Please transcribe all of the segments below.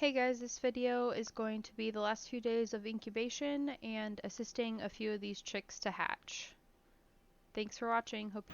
Hey guys, this video is going to be the last few days of incubation and assisting a few of these chicks to hatch. Thanks for watching. Hope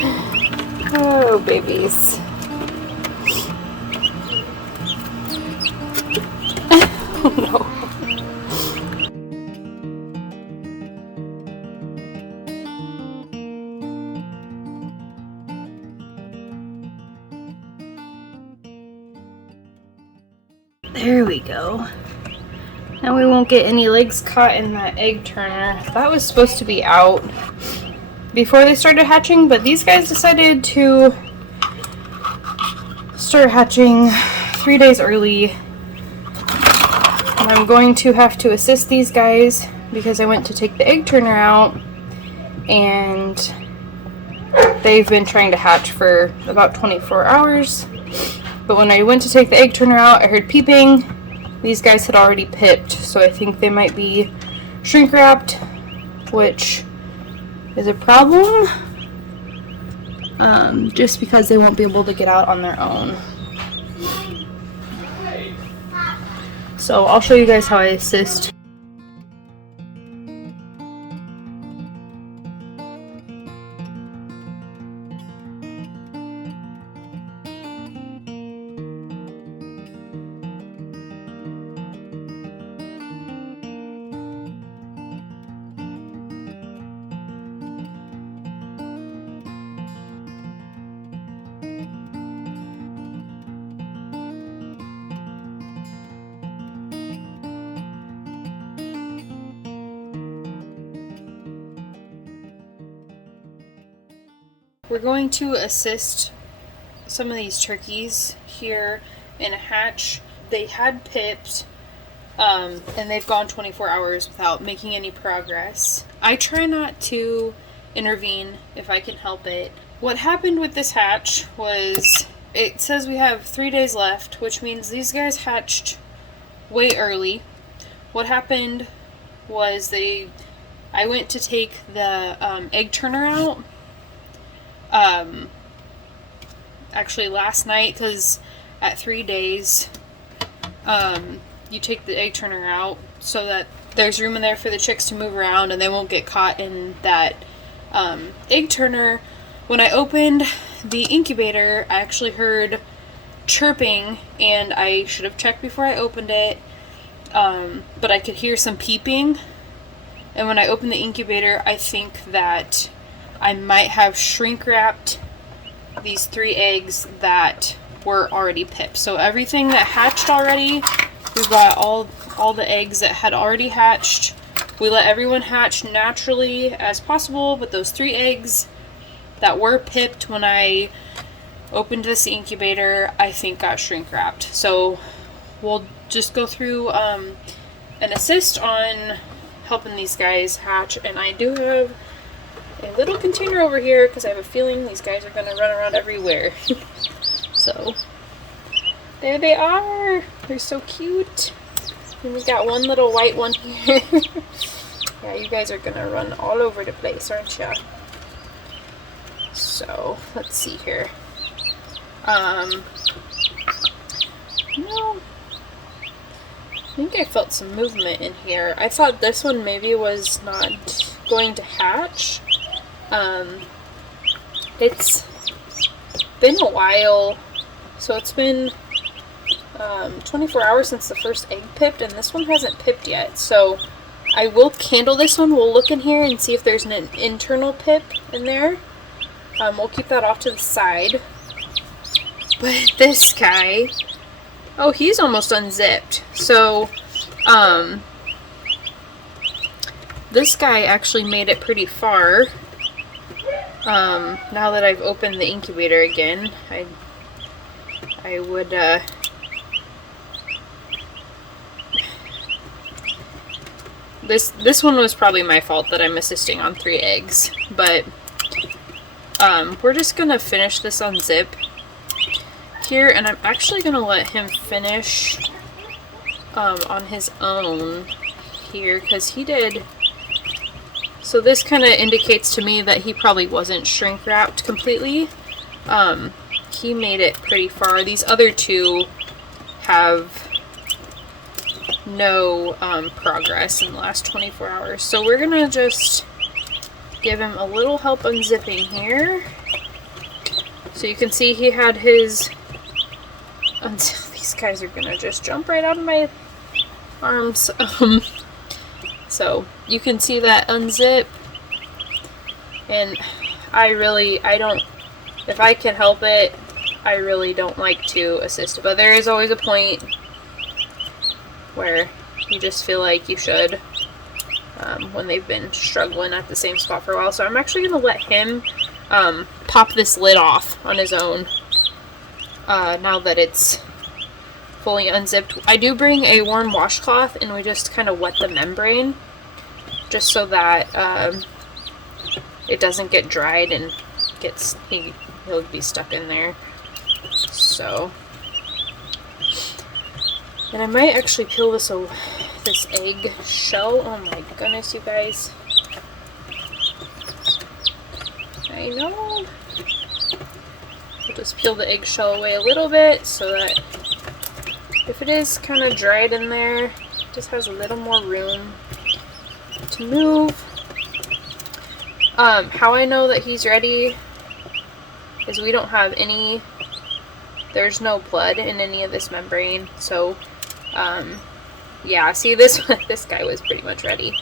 Oh, babies. Oh, no. There we go. Now we won't get any legs caught in that egg turner. That was supposed to be out before they started hatching, but these guys decided to start hatching 3 days early. And I'm going to have to assist these guys because I went to take the egg turner out and they've been trying to hatch for about 24 hours. But when I went to take the egg turner out, I heard peeping. These guys had already pipped, so I think they might be shrink wrapped, which is a problem, just because they won't be able to get out on their own. So I'll show you guys how I assist. We're going to assist some of these turkeys here in a hatch. They had pipped, and they've gone 24 hours without making any progress. I try not to intervene if I can help it. What happened with this hatch was, it says we have 3 days left, which means these guys hatched way early. What happened was I went to take the egg turner out actually last night, because at 3 days you take the egg turner out so that there's room in there for the chicks to move around and they won't get caught in that egg turner. When I opened the incubator, I actually heard chirping, and I should have checked before I opened it, but I could hear some peeping, and when I opened the incubator, I think that I might have shrink wrapped these 3 eggs that were already pipped. So everything that hatched already, we got all the eggs that had already hatched. We let everyone hatch naturally as possible, but those 3 eggs that were pipped when I opened this incubator, I think got shrink wrapped. So we'll just go through and assist on helping these guys hatch. And I do have a little container over here because I have a feeling these guys are going to run around everywhere. So there they are. They're so cute. And we got one little white one here. Yeah, you guys are going to run all over the place, aren't ya? So let's see here. No, I think I felt some movement in here. I thought this one maybe was not going to hatch. It's been a while, so it's been 24 hours since the first egg pipped, and this one hasn't pipped yet. So I will candle this one. We'll look in here and see if there's an internal pip in there. We'll keep that off to the side. But this guy, oh, he's almost unzipped. So, this guy actually made it pretty far. Now that I've opened the incubator again, I would, this one was probably my fault that I'm assisting on 3 eggs, but, we're just gonna finish this unzip here, and I'm actually gonna let him finish, on his own here, because he did. So this kind of indicates to me that he probably wasn't shrink wrapped completely. He made it pretty far. These other 2 have no progress in the last 24 hours. So we're gonna just give him a little help unzipping here. So you can see he had his, these guys are gonna just jump right out of my arms. So you can see that unzip, and I don't, if I can help it, I really don't like to assist, but there is always a point where you just feel like you should, when they've been struggling at the same spot for a while. So I'm actually going to let him pop this lid off on his own now that it's fully unzipped. I do bring a warm washcloth, and we just kind of wet the membrane just so that it doesn't get dried and he'll be stuck in there. So, and I might actually peel this egg shell. Oh my goodness, you guys. I know. I'll just peel the eggshell away a little bit so that if it is kind of dried in there, it just has a little more room to move. How I know that he's ready is we don't have there's no blood in any of this membrane, so yeah, see, this guy was pretty much ready.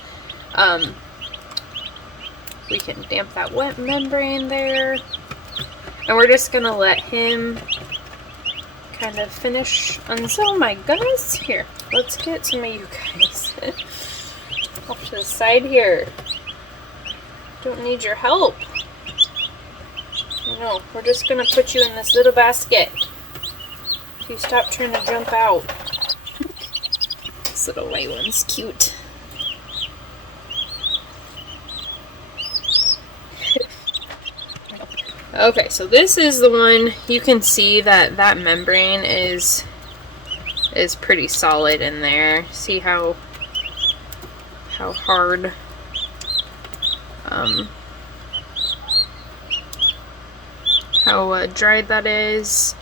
We can damp that wet membrane there, and we're just gonna let him kind of finish. Oh my goodness, here, let's get some of you guys off to the side here. Don't need your help. No, we're just gonna put you in this little basket. If you stop trying to jump out. This little white one's cute. Okay, so this is the one. You can see that membrane is pretty solid in there. See how hard how dried that is.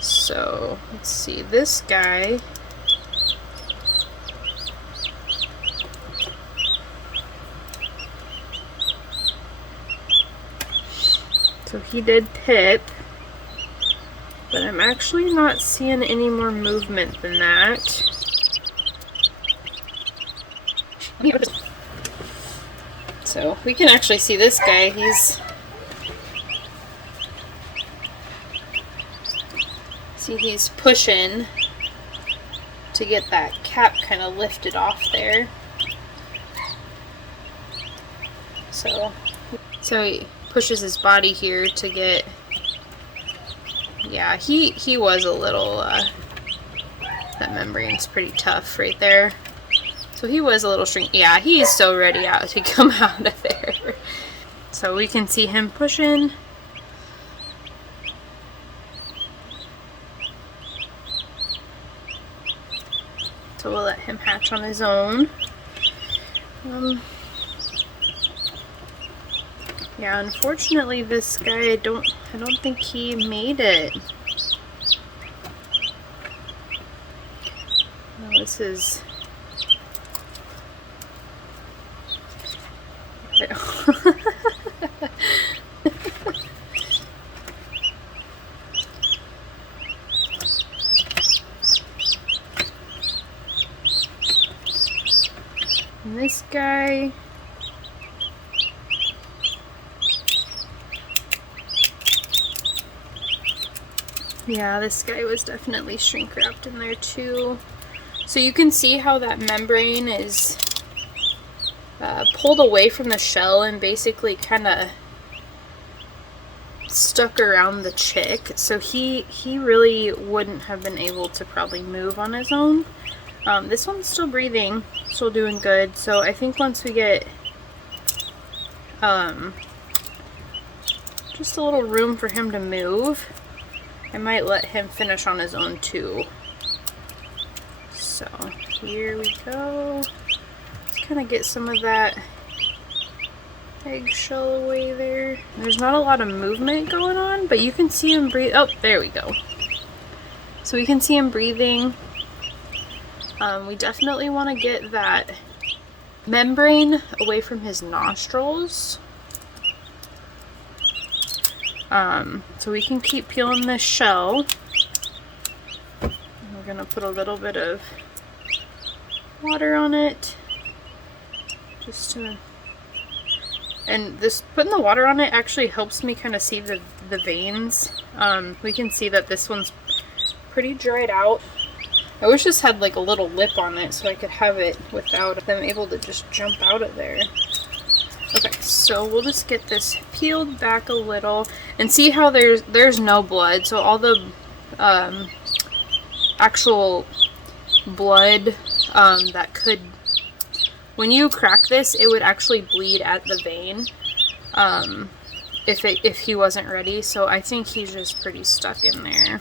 So let's see, this guy, so he did pip, but I'm actually not seeing any more movement than that. So we can actually see this guy, he's pushing to get that cap kind of lifted off there. So he pushes his body here to get, yeah, he was a little, that membrane's pretty tough right there. So he was a little yeah, he's so ready out to come out of there. So we can see him pushing. So we'll let him hatch on his own. Yeah, unfortunately this guy, I don't think he made it. No, this is... And this guy, yeah, this guy was definitely shrink wrapped in there too. So you can see how that membrane is pulled away from the shell and basically kind of stuck around the chick. So he really wouldn't have been able to probably move on his own. This one's still breathing, still doing good. So I think once we get just a little room for him to move, I might let him finish on his own too. So here we go. Let's kind of get some of that eggshell away there. There's not a lot of movement going on, but you can see him breathe. Oh, there we go. So we can see him breathing. We definitely want to get that membrane away from his nostrils. So we can keep peeling this shell. We're gonna put a little bit of water on it, just to, and this putting the water on it actually helps me kind of see the veins. We can see that this one's pretty dried out. I wish this had like a little lip on it so I could have it without them able to just jump out of there. Okay, so we'll just get this peeled back a little and see how there's no blood. So all the actual blood that could, when you crack this, it would actually bleed at the vein if he wasn't ready. So I think he's just pretty stuck in there.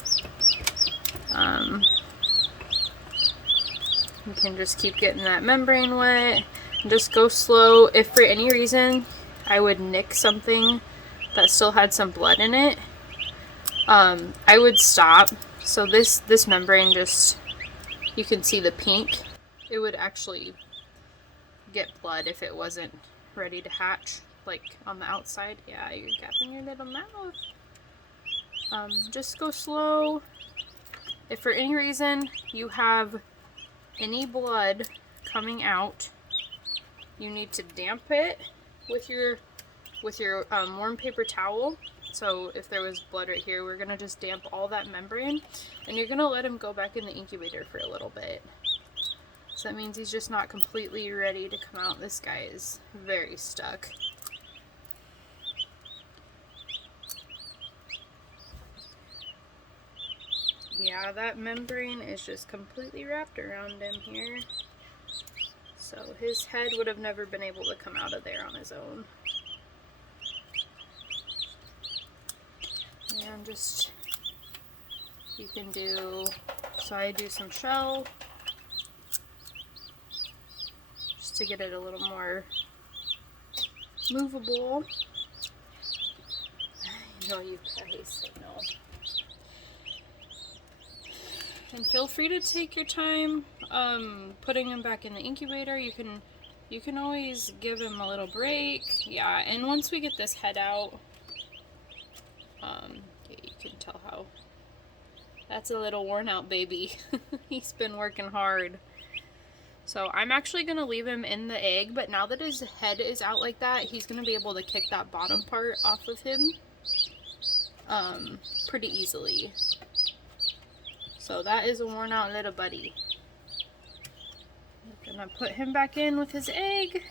You can just keep getting that membrane wet. Just go slow. If for any reason I would nick something that still had some blood in it, I would stop. So this membrane, just, you can see the pink. It would actually get blood if it wasn't ready to hatch, like on the outside. Yeah, you're gapping your little mouth. Just go slow. If for any reason you have any blood coming out, you need to damp it with your warm paper towel. So if there was blood right here, we're gonna just damp all that membrane, and you're gonna let him go back in the incubator for a little bit. So that means he's just not completely ready to come out. This guy is very stuck. Yeah, that membrane is just completely wrapped around him here. So his head would have never been able to come out of there on his own. And just, you can do, so I do some shell just to get it a little more movable. I know you guys, I know. And feel free to take your time putting him back in the incubator. You can always give him a little break. Yeah, and once we get this head out, yeah, you can tell how that's a little worn out baby. He's been working hard. So I'm actually gonna leave him in the egg, but now that his head is out like that, he's gonna be able to kick that bottom part off of him pretty easily. So that is a worn out little buddy. I'm gonna put him back in with his egg.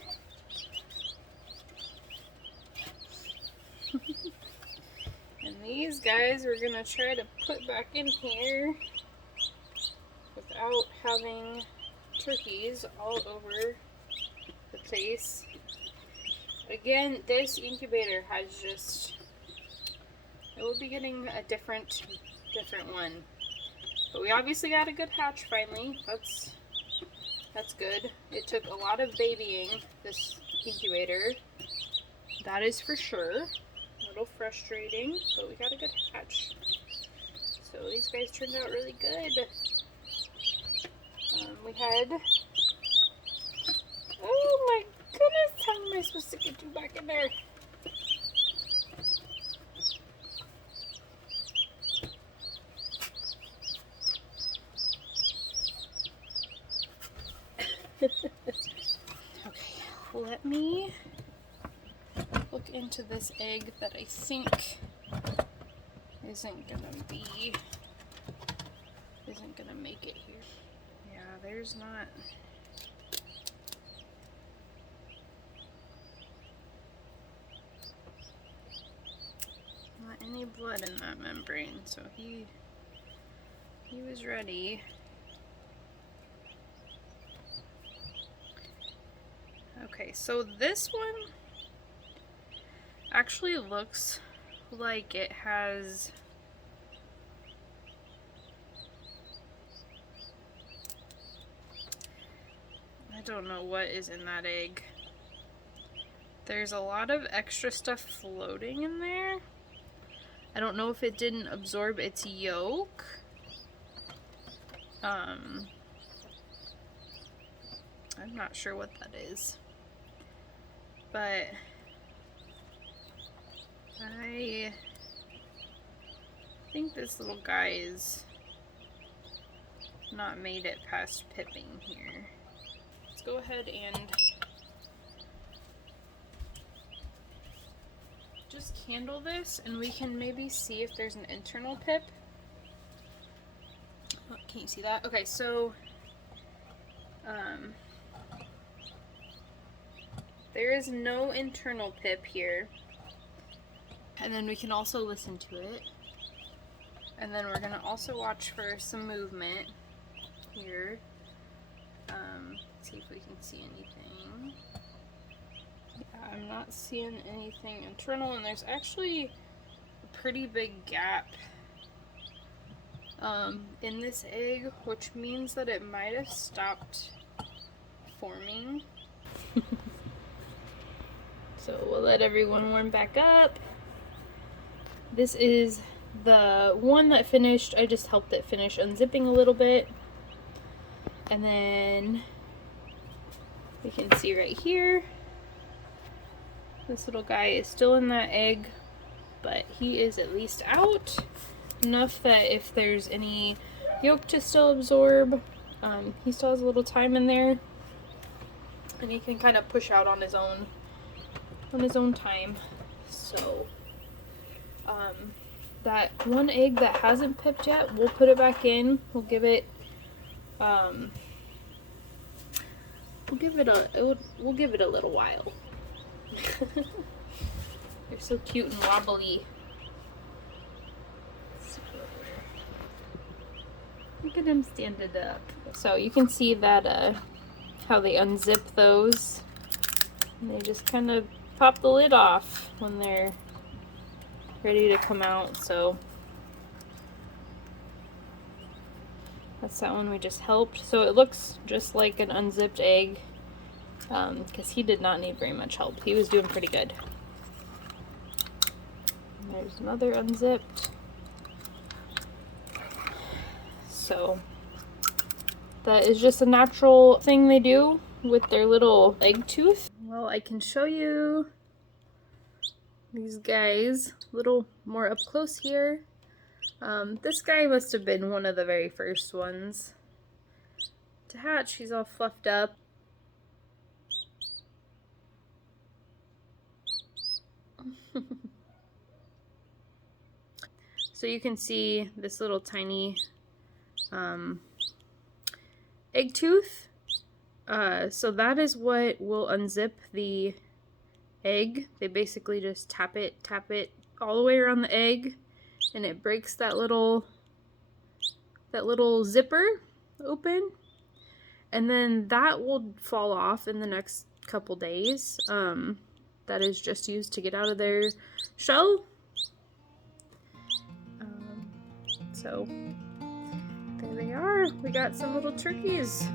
And these guys we're gonna try to put back in here without having turkeys all over the place. Again, this incubator has just, it will be getting a different one. But we obviously got a good hatch finally. That's good. It took a lot of babying, this incubator. That is for sure. A little frustrating, but we got a good hatch. So these guys turned out really good. We had, oh my goodness, how am I supposed to get you back in there? Okay, let me look into this egg that I think isn't gonna make it here. Yeah, there's not any blood in that membrane, so he was ready. Okay, so this one actually looks like it has I don't know what is in that egg. There's a lot of extra stuff floating in there. I don't know if it didn't absorb its yolk. I'm not sure what that is. But think this little guy is not made it past pipping here. Let's go ahead and just candle this, and we can maybe see if there's an internal pip. Oh, can you see that? Okay, so there is no internal pip here. And then we can also listen to it. And then we're gonna also watch for some movement here. See if we can see anything. Yeah, I'm not seeing anything internal, and there's actually a pretty big gap in this egg, which means that it might have stopped forming. So we'll let everyone warm back up. This is the one that finished. I just helped it finish unzipping a little bit. And then we can see right here, this little guy is still in that egg, but he is at least out enough that if there's any yolk to still absorb, he still has a little time in there, and he can kind of push out on his own time. So that one egg that hasn't pipped yet, we'll put it back in. We'll give it we'll give it a little while. They're so cute and wobbly. Look at him standing up. So you can see that how they unzip those. And they just kind of pop the lid off when they're ready to come out. So that's that one we just helped. So it looks just like an unzipped egg, because he did not need very much help. He was doing pretty good. And there's another unzipped. So that is just a natural thing they do with their little egg tooth. Well, I can show you these guys a little more up close here. This guy must have been one of the very first ones to hatch. He's all fluffed up. So you can see this little tiny egg tooth. So that is what will unzip the egg. They basically just tap it all the way around the egg, and it breaks that little zipper open, and then that will fall off in the next couple days. That is just used to get out of their shell. So there they are. We got some little turkeys.